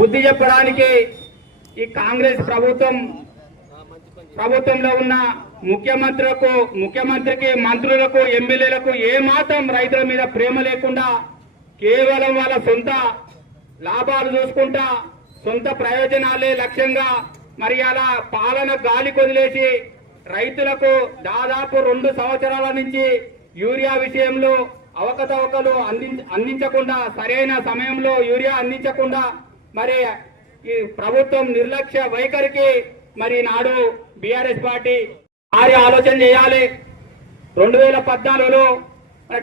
బుద్ధి చెప్పడానికి ఈ కాంగ్రెస్ ప్రభుత్వంలో ఉన్న ముఖ్యమంత్రికి మంత్రులకు ఎమ్మెల్యేలకు ఏమాత్రం రైతుల మీద ప్రేమ లేకుండా కేవలం వాళ్ళ సొంత లాభాలు చూసుకుంటా సొంత ప్రయోజనాలే లక్ష్యంగా మరి అలా పాలన గాలి కొదిలేసి రైతులకు దాదాపు 2 సంవత్సరాల నుంచి యూరియా విషయంలో అవకతవకలు అందించకుండా సరైన సమయంలో యూరియా అందించకుండా మరి ఈ ప్రభుత్వం నిర్లక్ష్య వైఖరికి మరి నాడు బీఆర్ఎస్ పార్టీ ఆలోచన చేయాలి. 2014లో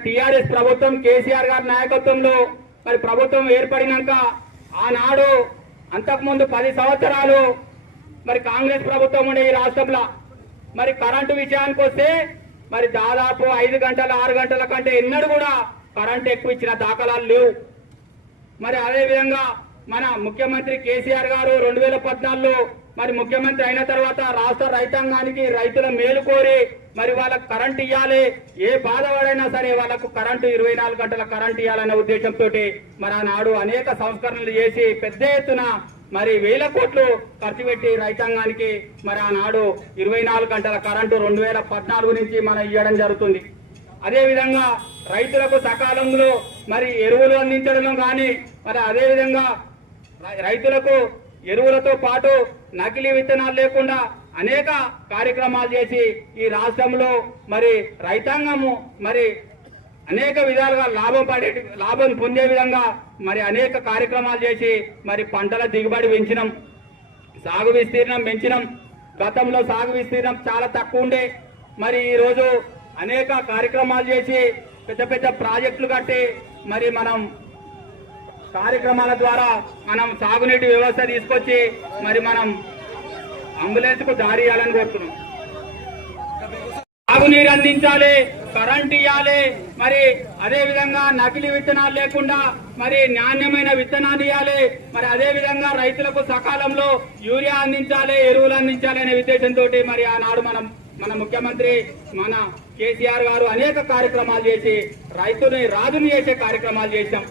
టీఆర్ఎస్ ప్రభుత్వం కేసీఆర్ గారి నాయకత్వంలో మరి ప్రభుత్వం ఏర్పడినాక ఆనాడు అంతకుముందు 10 సంవత్సరాలు మరి కాంగ్రెస్ ప్రభుత్వం ఉండే ఈ రాష్ట్రంలో మరి కరెంటు విషయానికి వస్తే మరి దాదాపు 5 గంటల 6 గంటల కంటే ఎన్నడూ కూడా కరెంటు ఎక్కువ ఇచ్చిన దాఖలాలు లేవు. మరి అదేవిధంగా మన ముఖ్యమంత్రి కేసీఆర్ గారు 2014లో మరి ముఖ్యమంత్రి అయిన తర్వాత రాష్ట్ర రైతాంగానికి రైతుల మేలు కోరి మరి వాళ్ళకు కరెంట్ ఇవ్వాలి, ఏ బాధపడైనా సరే వాళ్ళకు కరెంటు 24 గంటల కరెంట్ ఇవ్వాలనే ఉద్దేశంతో మరి ఆనాడు అనేక సంస్కరణలు చేసి పెద్ద ఎత్తున మరి 1000 కోట్లు ఖర్చు పెట్టి రైతాంగానికి మరి ఆనాడు 24 గంటల కరెంటు 2014 నుంచి మనం ఇవ్వడం జరుగుతుంది. అదేవిధంగా రైతులకు సకాలంలో మరి ఎరువులు అందించడం కానీ మరి అదేవిధంగా రైతులకు ఎరువులతో పాటు నకిలీ విత్తనాలు లేకుండా అనేక కార్యక్రమాలు చేసి ఈ రాష్ట్రంలో మరి రైతాంగము మరి అనేక విధాలుగా లాభం పొందే విధంగా మరి అనేక కార్యక్రమాలు చేసి మరి పంటల దిగుబడి పెంచినాం, సాగు విస్తీర్ణం పెంచినాం. గతంలో సాగు విస్తీర్ణం చాలా తక్కువ ఉండే మరి ఈరోజు అనేక కార్యక్రమాలు చేసి పెద్ద పెద్ద ప్రాజెక్టులు కట్టి మరి మనం కార్యక్రమాల ద్వారా మనం సాగునీటి వ్యవస్థ తీసుకొచ్చి మరి మనం అంబులెన్స్ కు దారి ఇవ్వాలని కోరుతున్నాం. సాగునీరు అందించాలి, కరెంట్ ఇవ్వాలి, మరి అదే విధంగా నకిలీ విత్తనాలు లేకుండా మరి నాణ్యమైన విత్తనాలు ఇవ్వాలి, మరి అదే విధంగా రైతులకు సకాలంలో యూరియా అందించాలి, ఎరువులు అందించాలి అనే ఉద్దేశంతో మరి ఆనాడు మన ముఖ్యమంత్రి మన కేసీఆర్ గారు అనేక కార్యక్రమాలు చేసి రైతుని రాజుని చేసే కార్యక్రమాలు చేశాం.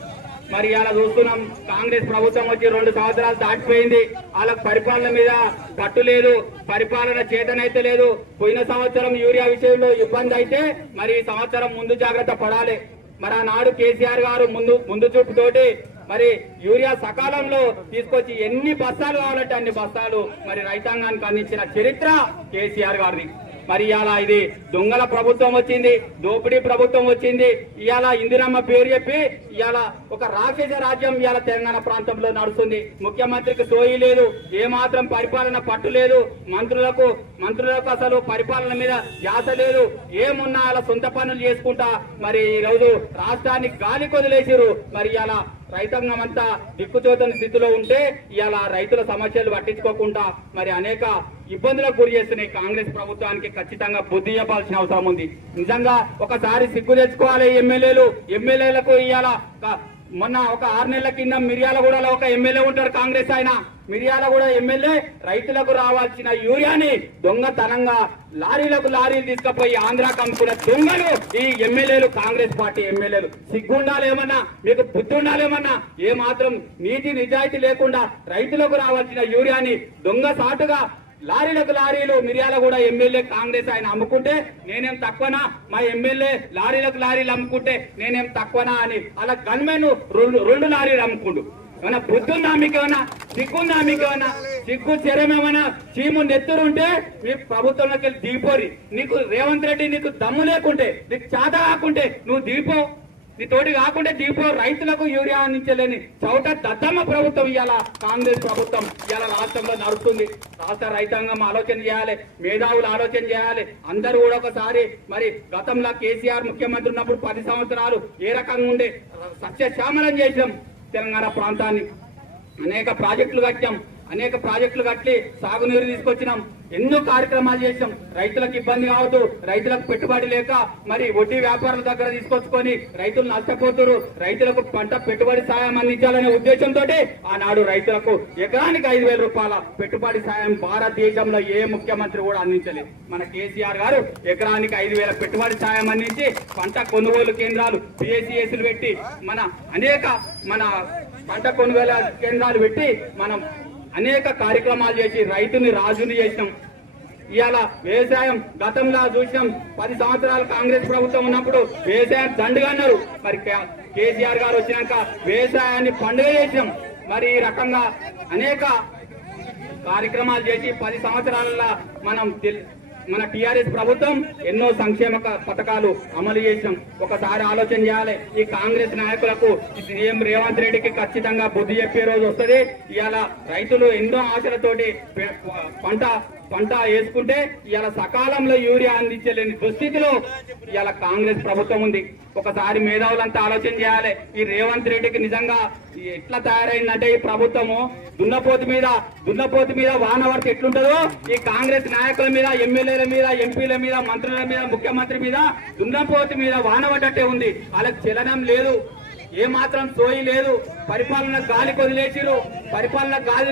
మరి ఇలా చూస్తున్నాం కాంగ్రెస్ ప్రభుత్వం వచ్చి 2 సంవత్సరాలు దాటిపోయింది. వాళ్ళకు పరిపాలన మీద పట్టు లేదు, పరిపాలన చేతనైతే లేదు. పోయిన సంవత్సరం యూరియా విషయంలో ఇబ్బంది అయితే మరి ఈ సంవత్సరం ముందు జాగ్రత్త పడాలి. మరి ఆనాడు కేసీఆర్ గారు ముందు చూపుతోటి మరి యూరియా సకాలంలో తీసుకొచ్చి ఎన్ని బస్తాలు కావాలంటే అన్ని బస్తాలు మరి రైతాంగానికి అందించిన చరిత్ర కేసీఆర్ గారిది. మరి ఇవాళ ఇది దొంగల ప్రభుత్వం వచ్చింది, దోపిడీ ప్రభుత్వం వచ్చింది. ఇవాళ ఇందిరమ్మ పేరు చెప్పి ఇవాళ ఒక రాక్షస రాజ్యం ఇవాళ తెలంగాణ ప్రాంతంలో నడుస్తుంది. ముఖ్యమంత్రికి సోయి లేదు, ఏమాత్రం పరిపాలన పట్టు లేదు, మంత్రులకు అసలు పరిపాలన మీద ధ్యాస లేదు. ఏమున్నా అలా సొంత పనులు చేసుకుంటా మరి ఈ రోజు రాష్ట్రాన్ని గాలి కొదిలేసిరు. మరి ఇలా రైతాంగం అంతా దిక్కుతోచని స్థితిలో ఉంటే ఇవాళ రైతుల సమస్యలు పట్టించుకోకుండా మరి అనేక ఇబ్బందులకు గురి చేస్తున్నాయి. కాంగ్రెస్ ప్రభుత్వానికి ఖచ్చితంగా బుద్ధి చెప్పాల్సిన అవసరం ఉంది. నిజంగా ఒకసారి సిగ్గు తెచ్చుకోవాలి ఎమ్మెల్యేలకు. ఇవాళ మొన్న ఒక 6 నెలల కింద మిర్యాలగూడలో ఒక ఎమ్మెల్యే ఉంటారు కాంగ్రెస్ ఆయన. మిర్యాలగూడ ఎమ్మెల్యే రైతులకు రావాల్సిన యూరియాని దొంగతనంగా లారీలు తీసుకుపోయి ఆంధ్రాకి అమ్ముకున్న దొంగలు ఈ ఎమ్మెల్యేలు, కాంగ్రెస్ పార్టీ ఎమ్మెల్యేలు. సిగ్గుండాలేమన్నా, మీకు బుద్ధి ఉండాలేమన్నా, ఏ మాత్రం నీతి నిజాయితీ లేకుండా రైతులకు రావాల్సిన యూరియాని దొంగ సాటుగా లారీలు మిర్యాలగూడ ఎమ్మెల్యే కాంగ్రెస్ ఆయన అమ్ముకుంటే నేనేం తక్కువనా, మా ఎమ్మెల్యే లారీలు అమ్ముకుంటే నేనేం తక్కువనా అని అలా గన్మెన్ 2 లారీలు అమ్ముకుండు. ఏమన్నా బుద్ధుందా మీకేమన్నా, సిగ్గుందా మీకేమన్నా, సిగ్గు చెరమేమన్నా చీము నెత్తురుంటే మీ ప్రభుత్వంలోకి వెళ్ళి దిగిపోరి. నీకు రేవంత్ రెడ్డి నీకు దమ్ము లేకుంటే, నీకు చేత కాకుంటే నువ్వు దిగిపో, నీ తోటి కాకుండా దిగిపో. రైతులకు యూరియా అందించలేని చౌట దద్దమ్మ ప్రభుత్వం ఇవాళ కాంగ్రెస్ ప్రభుత్వం ఇవాళ రాష్ట్రంలో నడుస్తుంది. రాష్ట్ర రైతాంగం ఆలోచన చేయాలి, మేధావులు ఆలోచన చేయాలి. అందరూ కూడా ఒకసారి మరి గతంలో కేసీఆర్ ముఖ్యమంత్రి ఉన్నప్పుడు 10 సంవత్సరాలు ఏ రకంగా ఉండే సస్యశ్యామలం చేసాం తెలంగాణ ప్రాంతాన్ని. అనేక ప్రాజెక్టులు కట్టి సాగునీరు తీసుకొచ్చినాం, ఎన్నో కార్యక్రమాలు చేసాం. రైతులకు ఇబ్బంది కావద్దు, రైతులకు పెట్టుబడి లేక మరి వడ్డీ వ్యాపారుల దగ్గర తీసుకొచ్చుకొని రైతులు నష్టపోతున్నారు. రైతులకు పంట పెట్టుబడి సాయం అందించాలనే ఉద్దేశంతో ఆనాడు రైతులకు ఎకరానికి 5,000 రూపాయల పెట్టుబడి సాయం భారతదేశంలో ఏ ముఖ్యమంత్రి కూడా అందించలేదు. మన కేసీఆర్ గారు ఎకరానికి 5,000 పెట్టుబడి సాయం అందించి పంట కొనుగోలు కేంద్రాలు PSCSలు పెట్టి మన పంట కొనుగోలు కేంద్రాలు పెట్టి మనం అనేక కార్యక్రమాలు చేసి రైతుని రాజుని చేసినాం. ఇవాళ వ్యవసాయం గతంలో చూసినాం, 10 సంవత్సరాలు కాంగ్రెస్ ప్రభుత్వం ఉన్నప్పుడు వ్యవసాయం దండుగా అన్నారు. మరి కేసీఆర్ గారు వచ్చినాక వ్యవసాయాన్ని పండుగ చేసినాం. మరి ఈ రకంగా అనేక కార్యక్రమాలు చేసి 10 సంవత్సరాల మన టీఆర్ఎస్ ప్రభుత్వం ఎన్నో సంక్షేమ పథకాలు అమలు చేసినాం. ఒకసారి ఆలోచన చేయాలి. ఈ కాంగ్రెస్ నాయకులకు సీఎం రేవంత్ రెడ్డికి ఖచ్చితంగా బుద్ధి చెప్పే రోజు వస్తుంది. ఇవాళ రైతులు ఎన్నో ఆశలతోటి పంట వేసుకుంటే ఇవాళ సకాలంలో యూరియా అందించలేని దుస్థితిలో ఇవాళ కాంగ్రెస్ ప్రభుత్వం ఉంది. ఒకసారి మేధావులంతా ఆలోచన చేయాలి. ఈ రేవంత్ రెడ్డికి నిజంగా ఎట్లా తయారైందంటే ఈ ప్రభుత్వము దున్నపోతు మీద వానవర్తి ఎట్లుంటుందో ఈ కాంగ్రెస్ నాయకుల మీద, ఎమ్మెల్యేల మీద, ఎంపీల మీద, మంత్రుల మీద, ముఖ్యమంత్రి మీద దున్నపోతు మీద వానవడ్డట్టే ఉంది. వాళ్ళకి చలనం లేదు, ఏ మాత్రం సోయి లేదు. పరిపాలన గాలి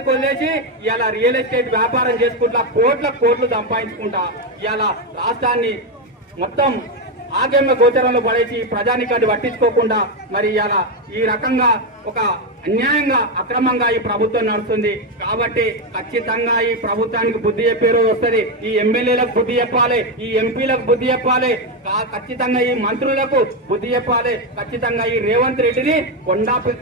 కొదిలేసి ఇలా రియల్ ఎస్టేట్ వ్యాపారం చేసుకుంటా కోట్లు సంపాదించుకుంటా ఇలా రాష్ట్రాన్ని మొత్తం ఆగమ్య గోచరంలో పడేసి ప్రజానికాన్ని పట్టించుకోకుండా మరి ఇలా ఈ రకంగా ఒక అన్యాయంగా అక్రమంగా ఈ ప్రభుత్వం నడుస్తుంది. కాబట్టి ఖచ్చితంగా ఈ ప్రభుత్వానికి బుద్ధి చెప్పే రోజు వస్తుంది. ఈ ఎమ్మెల్యేలకు బుద్ధి చెప్పాలి, ఈ ఎంపీలకు బుద్ధి చెప్పాలి, ఖచ్చితంగా ఈ మంత్రులకు బుద్ధి చెప్పాలి. ఖచ్చితంగా ఈ రేవంత్ రెడ్డిని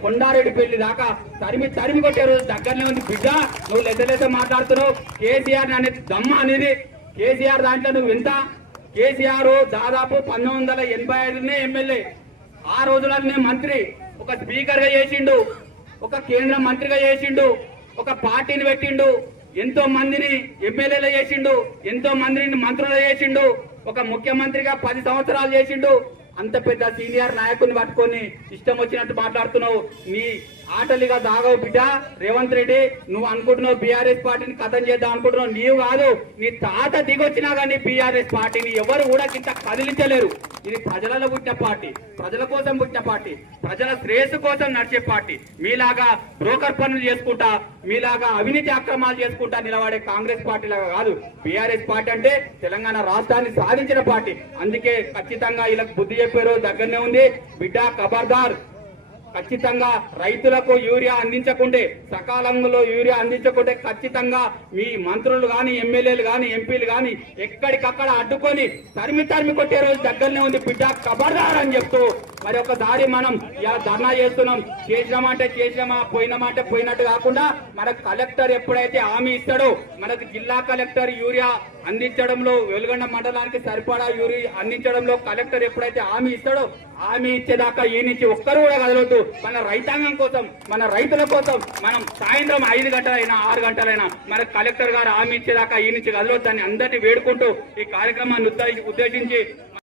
కొండారెడ్డి పెళ్లి దాకా తరిమి కొట్టే రోజు దగ్గరనే ఉంది. బిడ్డ, నువ్వు లెక్క మాట్లాడుతున్నావు. కేసీఆర్ అనేది దమ్మ అనేది. కేసీఆర్ దాంట్లో నువ్వు ఎంత? కేసీఆర్ దాదాపు 1985 ఎమ్మెల్యే, ఆ రోజులనే మంత్రి, ఒక స్పీకర్ గా చేసిండు, ఒక కేంద్ర మంత్రిగా చేసిండు, ఒక పార్టీని పెట్టిండు, ఎంతో మందిని ఎమ్మెల్యేలు చేసిండు, ఎంతో మందిని మంత్రులు చేసిండు, ఒక ముఖ్యమంత్రిగా 10 సంవత్సరాలు చేసిండు. అంత పెద్ద సీనియర్ నాయకుని పట్టుకొని ఇష్టం వచ్చినట్టు మాట్లాడుతున్నావు. నీ ఆటలిగా దాగవు బిడ్డ. రేవంత్ రెడ్డి, నువ్వు అనుకుంటున్నావు బీఆర్ఎస్ పార్టీని కథం చేద్దాం అనుకుంటున్నావు. నీవు కాదు, నీ తాత దిగొచ్చినా కానీ బీఆర్ఎస్ పార్టీని ఎవరు కూడా కింద కదిలించలేరు. ఇది ప్రజలలో పుట్టిన పార్టీ, ప్రజల కోసం పుట్టిన పార్టీ, ప్రజల శ్రేయస్సు కోసం నడిచే పార్టీ. మీలాగా బ్రోకర్ పనులు చేసుకుంటా, మీలాగా అవినీతి అక్రమాలు చేసుకుంటా నిలబడే కాంగ్రెస్ పార్టీ లాగా కాదు. బీఆర్ఎస్ పార్టీ అంటే తెలంగాణ రాష్ట్రాన్ని సాధించిన పార్టీ. అందుకే ఖచ్చితంగా వీళ్ళకి బుద్ధి చెప్పే రోజు దగ్గరనే ఉంది. బిడ్డ ఖబర్దార్, ఖచ్చితంగా రైతులకు యూరియా అందించకుంటే, సకాలంలో యూరియా అందించకుంటే ఖచ్చితంగా మీ మంత్రులు గాని, ఎమ్మెల్యేలు గాని, ఎంపీలు గాని ఎక్కడికక్కడ అడ్డుకొని తరిమి కొట్టే రోజు దగ్గరనే ఉంది. బిడ్డ ఖబర్దార్ అని చెప్తూ మరి ఒకసారి మనం ఇలా ధర్నా చేస్తున్నాం. చేసినామంటే చేసినామా, పోయినామంటే పోయినట్టు కాకుండా మనకు కలెక్టర్ ఎప్పుడైతే హామీ ఇస్తాడో, మనకు జిల్లా కలెక్టర్ యూరియా అందించడంలో, వెలుగొండ మండలానికి సరిపడా యూరియా అందించడంలో కలెక్టర్ ఎప్పుడైతే హామీ ఇస్తాడో, హామీ ఇచ్చేదాకా ఈ నుంచి ఒక్కరు కూడా కదలొద్దు. మన రైతాంగం కోసం, మన రైతుల కోసం మనం సాయంత్రం 5 గంటలైనా 6 గంటలైనా మన కలెక్టర్ గారు హామీ ఇచ్చేదాకా ఈ నుంచి కదలొద్దని అందరినీ వేడుకుంటూ ఈ కార్యక్రమాన్ని ఉద్దేశించి